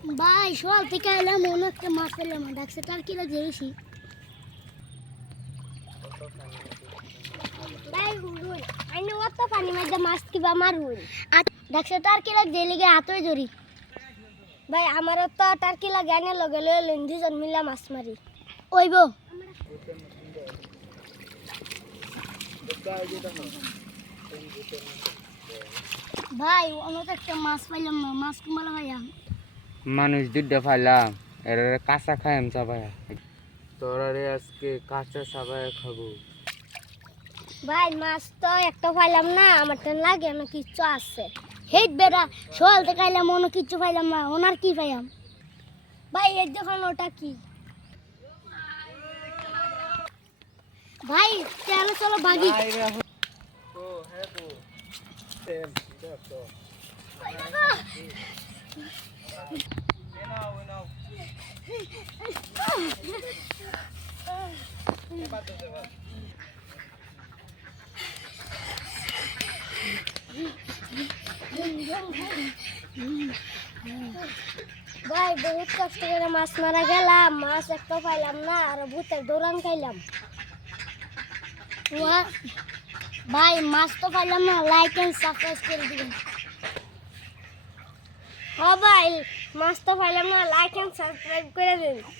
ভাই সকাল থেকে এলাম অনেক মাছ পেলাম ডাকছে তার কিলো জেরেছি ভাই হুড়ুন আইনে অত পানি মধ্যে মাছ কিবা মারুন ডাকছে তার কিলো জেলিগে হাতই ধরি ভাই আমারও তো তার কিলো জ্ঞানের লগে লইলেন দুজন মিলা মাছ মারি ওইব ভাই অনেক একটা মাছ পাইলাম না মাছ কুমালা ভাইয়া মানুষ দুধ ফাইলাম এর কাঁচা খাইম চাবাই তোরা রে আজকে কাঁচা চাবাই খাবো ভাই মাছ তো একটা পাইলাম না আমার তো লাগে না কিচ্ছু আছে হেট বেড়া সকাল থেকে আইলাম অন্য কিচ্ছু পাইলাম না ওনার কি পাইলাম ভাই এই দেখুন ওটা কি ভাই চলো চলো বাগি ভাই বহুত কষ্ট করে মাছ মারা গেলাম মাছ একটা পাইলাম না আর ভূতের দৌড়ান খাইলাম ভাই মাছ তো পাইলাম না লাইক এন্ড সাবস্ক্রাইব করে দিবেন হ্যাঁ ভাই মাছ তো পাইলাম না লাইক এন্ড সাবস্ক্রাইব করে দিন